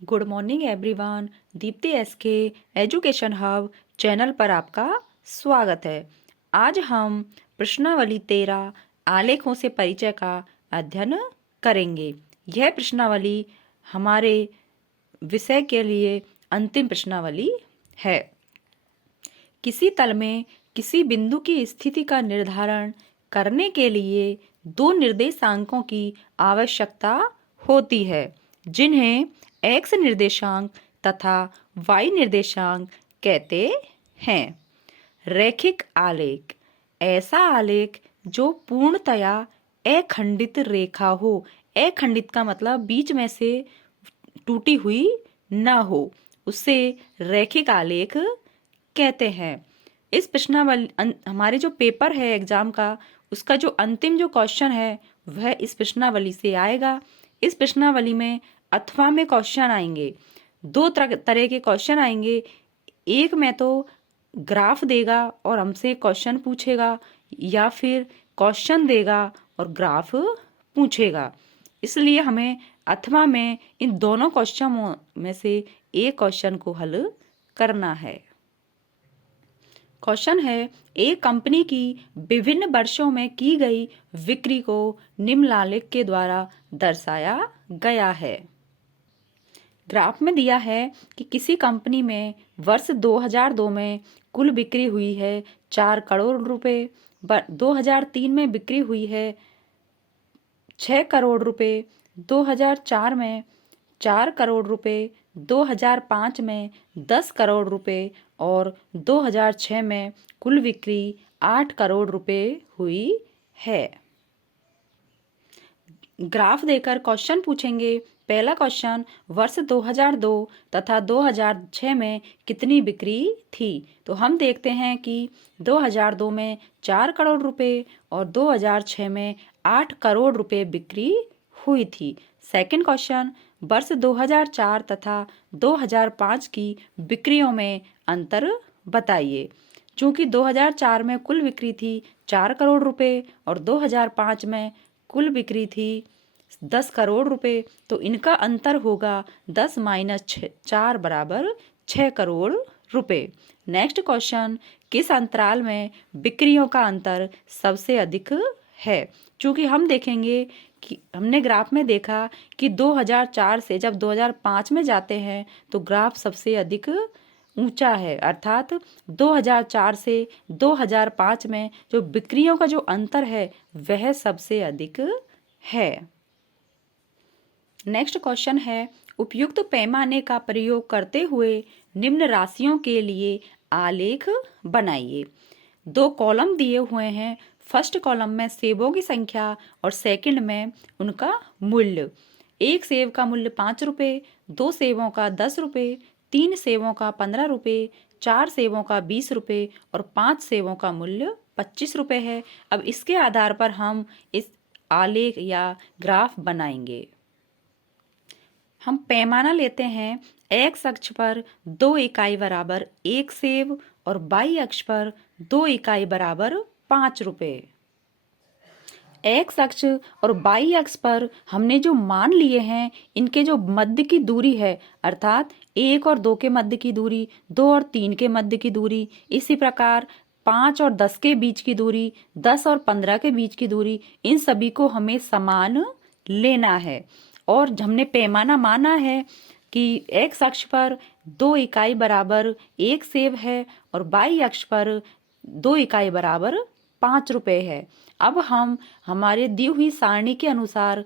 Good morning everyone. Deepti S K education hub channel पर आपका स्वागत है। आज हम प्रश्नावली 13 आलेखों से परिचय का अध्ययन करेंगे। यह प्रश्नावली हमारे विषय के लिए अंतिम प्रश्नावली है। किसी तल में किसी बिंदु की स्थिति का निर्धारण करने के लिए दो निर्देशांकों की आवश्यकता होती है, जिन्हें x निर्देशांक तथा y निर्देशांक कहते हैं। रैखिक आलेख ऐसा आलेख जो पूर्णतया अखंडित रेखा हो। अखंडित का मतलब बीच में से टूटी हुई ना हो, उसे रैखिक आलेख कहते हैं। इस प्रश्नावली हमारे जो पेपर है एग्जाम का, उसका जो अंतिम जो क्वेश्चन है वह इस प्रश्नावली से आएगा। इस प्रश्नावली में अथवा में क्वेश्चन आएंगे। दो तरह के क्वेश्चन आएंगे। एक में तो ग्राफ देगा और हमसे क्वेश्चन पूछेगा, या फिर क्वेश्चन देगा और ग्राफ पूछेगा। इसलिए हमें अथवा में इन दोनों क्वेश्चनों में से एक क्वेश्चन को हल करना है। क्वेश्चन है, एक कंपनी की विभिन्न वर्षों में की गई बिक्री को निम्नलिखित के द्वारा दर्शाया गया है। ग्राफ में दिया है कि किसी कंपनी में वर्ष 2002 में कुल बिक्री हुई है 4 करोड़ रुपए, 2003 में बिक्री हुई है 6 करोड़ रुपए, 2004 में 4 करोड़ रुपए, 2005 में 10 करोड़ रुपए और 2006 में कुल बिक्री 8 करोड़ रुपए हुई है। ग्राफ देकर क्वेश्चन पूछेंगे। पहला क्वेश्चन, वर्ष 2002 तथा 2006 में कितनी बिक्री थी? तो हम देखते हैं कि 2002 में 4 करोड़ रुपए और 2006 में 8 करोड़ रुपए बिक्री हुई थी। सेकंड क्वेश्चन, वर्ष 2004 तथा 2005 की बिक्रियों में अंतर बताइए। चूंकि 2004 में कुल बिक्री थी 4 करोड़ रुपए और 2005 में कुल बिक्री थी 10 करोड़ रुपए, तो इनका अंतर होगा 10 माइनस 4 बराबर 6 करोड़ रुपए। नेक्स्ट क्वेश्चन, किस अंतराल में बिक्रियों का अंतर सबसे अधिक है? चूंकि हम देखेंगे कि हमने ग्राफ में देखा कि 2004 से जब 2005 में जाते हैं तो ग्राफ सबसे अधिक ऊंचा है, अर्थात 2004 से 2005 में जो बिक्रियों का जो अंतर है वह सबसे अधिक है। नेक्स्ट क्वेश्चन है, उपयुक्त पैमाने का प्रयोग करते हुए निम्न राशियों के लिए आलेख बनाइए। दो कॉलम दिए हुए हैं। फर्स्ट कॉलम में सेबों की संख्या और सेकंड में उनका मूल्य। एक सेब का मूल्य 5 रुपये, 2 सेबों का 10 रुपये, 3 सेबों का 15 रुपये, 4 सेबों का 20 रुपये और 5 सेबों का मूल्य 25 रुपये है। अब इसके आधार पर हम इस आलेख या ग्राफ बनाएंगे। हम पैमाना लेते हैं। एक्स अक्ष पर 2 इकाई बराबर 1 सेब और वाई अक्ष पर 2 इकाई बराबर 5 रुपये। एक्स अक्ष और वाई अक्ष पर हमने जो मान लिए हैं, इनके जो मध्य की दूरी है, अर्थात 1 और 2 के मध्य की दूरी, 2 और 3 के मध्य की दूरी, इसी प्रकार 5 और 10 के बीच की दूरी, 10 और 15 के बीच की दूरी, इन सभी को हमें समान लेना है। और हमने पैमाना माना है कि एक्स अक्ष पर 2 इकाई बराबर 1 सेब है और वाई अक्ष पर 2 इकाई बराबर 5 रुपये है। अब हम हमारे दी हुई सारणी के अनुसार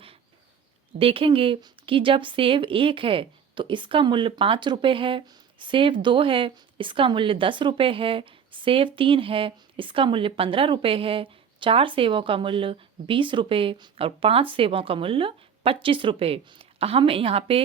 देखेंगे कि जब सेब 1 है तो इसका मूल्य 5 रुपये है, सेब 2 है इसका मूल्य 10 रुपये है, सेब 3 है इसका मूल्य 15 रुपये है, 4 सेबों का मूल्य 20 रुपये और 5 सेबों का मूल्य 25 रुपये। हम यहाँ पे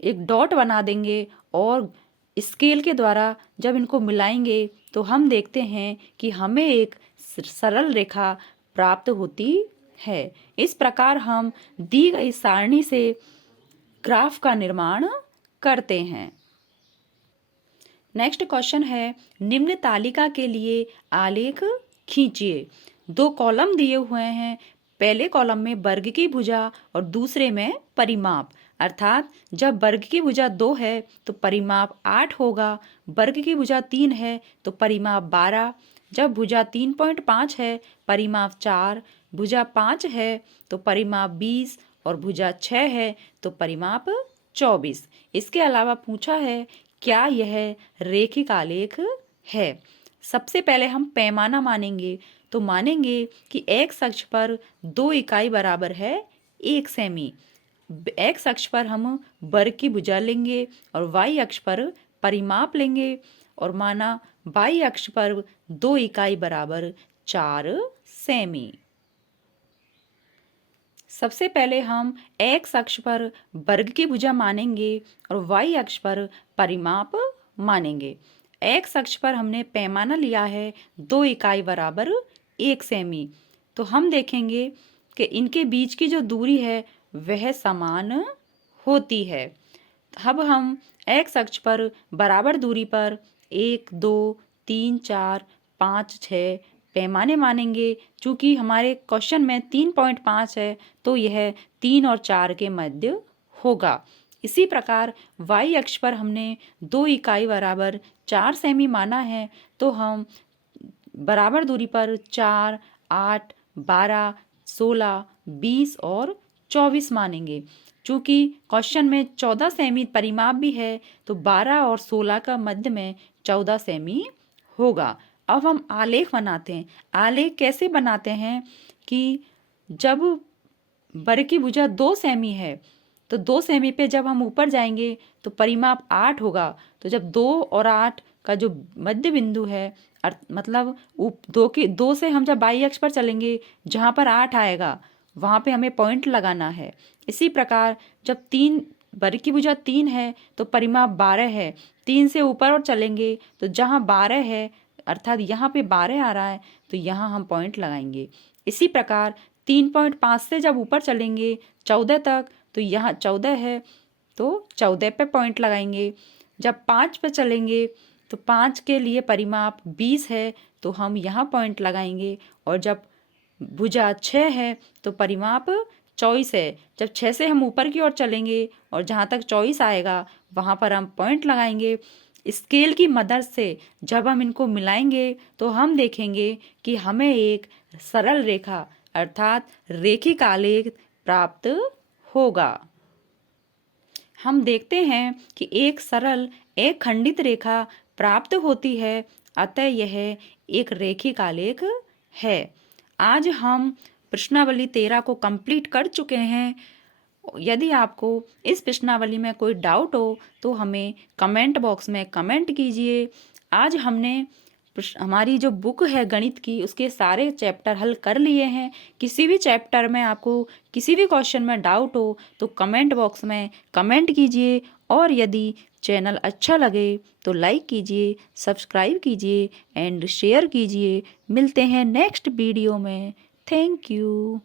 एक डॉट बना देंगे और स्केल के द्वारा जब इनको मिलाएंगे तो हम देखते हैं कि हमें एक सरल रेखा प्राप्त होती है। इस प्रकार हम दी गई सारणी से ग्राफ का निर्माण करते हैं। नेक्स्ट क्वेश्चन है, निम्न तालिका के लिए आलेख खींचिए। 2 कॉलम दिए हुए हैं। पहले कॉलम में वर्ग की भुजा और दूसरे में परिमाप। अर्थात जब वर्ग की भुजा 2 है तो परिमाप 8 होगा, वर्ग की भुजा 3 है तो परिमाप 12, जब भुजा 3.5 है परिमाप 4, भुजा 5 है तो परिमाप 20 और भुजा 6 है तो परिमाप 24। इसके अलावा पूछा है क्या यह रेखिक आलेख है। सबसे पहले हम पैमाना मानेंगे, तो मानेंगे कि एक्स अक्ष पर 2 इकाई बराबर है 1 सेमी। एक्स अक्ष पर हम वर्ग की भुजा लेंगे और वाई अक्ष पर परिमाप लेंगे और माना वाई अक्ष पर 2 इकाई बराबर 4 सेमी। सबसे पहले हम एक्स अक्ष पर वर्ग की भुजा मानेंगे और वाई अक्ष पर परिमाप मानेंगे। एक्स अक्ष पर हमने पैमाना लिया है 2 इकाई बराबर 1 सेमी, तो हम देखेंगे कि इनके बीच की जो दूरी है वह समान होती है। अब हम एक्स अक्ष पर बराबर दूरी पर 1, 2, 3, 4, 5, 6 पैमाने मानेंगे। चूंकि हमारे क्वेश्चन में 3.5 है तो यह 3 और 4 के मध्य होगा। इसी प्रकार वाई अक्ष पर हमने 2 इकाई बराबर 4 सेमी माना है, तो हम बराबर दूरी पर 4, 8, 12, 16, 20 और 24 मानेंगे। चूंकि क्वेश्चन में 14 सेमी परिमाप भी है तो 12 और 16 का मध्य में 14 सेमी होगा। अब हम आलेख बनाते हैं। आलेख कैसे बनाते हैं कि जब वर्ग की भुजा 2 सेमी है तो 2 सेमी पे जब हम ऊपर जाएंगे तो परिमाप 8 होगा। तो जब 2 और 8 का जो मध्य बिंदु है, मतलब 2 से हम जब बाई अक्ष पर चलेंगे जहाँ पर 8 आएगा वहाँ पे हमें पॉइंट लगाना है। इसी प्रकार जब 3 वर्ग की भुजा 3 है तो परिमाप 12 है, 3 से ऊपर और चलेंगे तो जहाँ 12 है अर्थात यहाँ पे 12 आ रहा है तो यहाँ हम पॉइंट लगाएंगे। इसी प्रकार 3.5 से जब ऊपर चलेंगे 14 तक तो यहाँ 14 है तो 14 पे पॉइंट लगाएंगे। जब 5 पे चलेंगे तो 5 के लिए परिमाप 20 है तो हम यहाँ पॉइंट लगाएंगे। और जब भुजा 6 है तो परिमाप 24 है। जब 6 से हम ऊपर की ओर चलेंगे और जहाँ तक 24 आएगा वहाँ पर हम पॉइंट लगाएंगे। स्केल की मदद से जब हम इनको मिलाएंगे तो हम देखेंगे कि हमें एक सरल रेखा अर्थात रेखिक आलेख प्राप्त होगा। हम देखते हैं कि एक सरल एक खंडित रेखा प्राप्त होती है, अतः यह एक रेखिक आलेख है। आज हम प्रश्नावली 13 को कंप्लीट कर चुके हैं। यदि आपको इस प्रश्नावली में कोई डाउट हो तो हमें कमेंट बॉक्स में कमेंट कीजिए। आज हमने हमारी जो बुक है गणित की उसके सारे चैप्टर हल कर लिए हैं। किसी भी चैप्टर में आपको किसी भी क्वेश्चन में डाउट हो तो कमेंट बॉक्स में कमेंट कीजिए। और यदि चैनल अच्छा लगे तो लाइक कीजिए, सब्सक्राइब कीजिए एंड शेयर कीजिए। मिलते हैं नेक्स्ट वीडियो में। Thank you.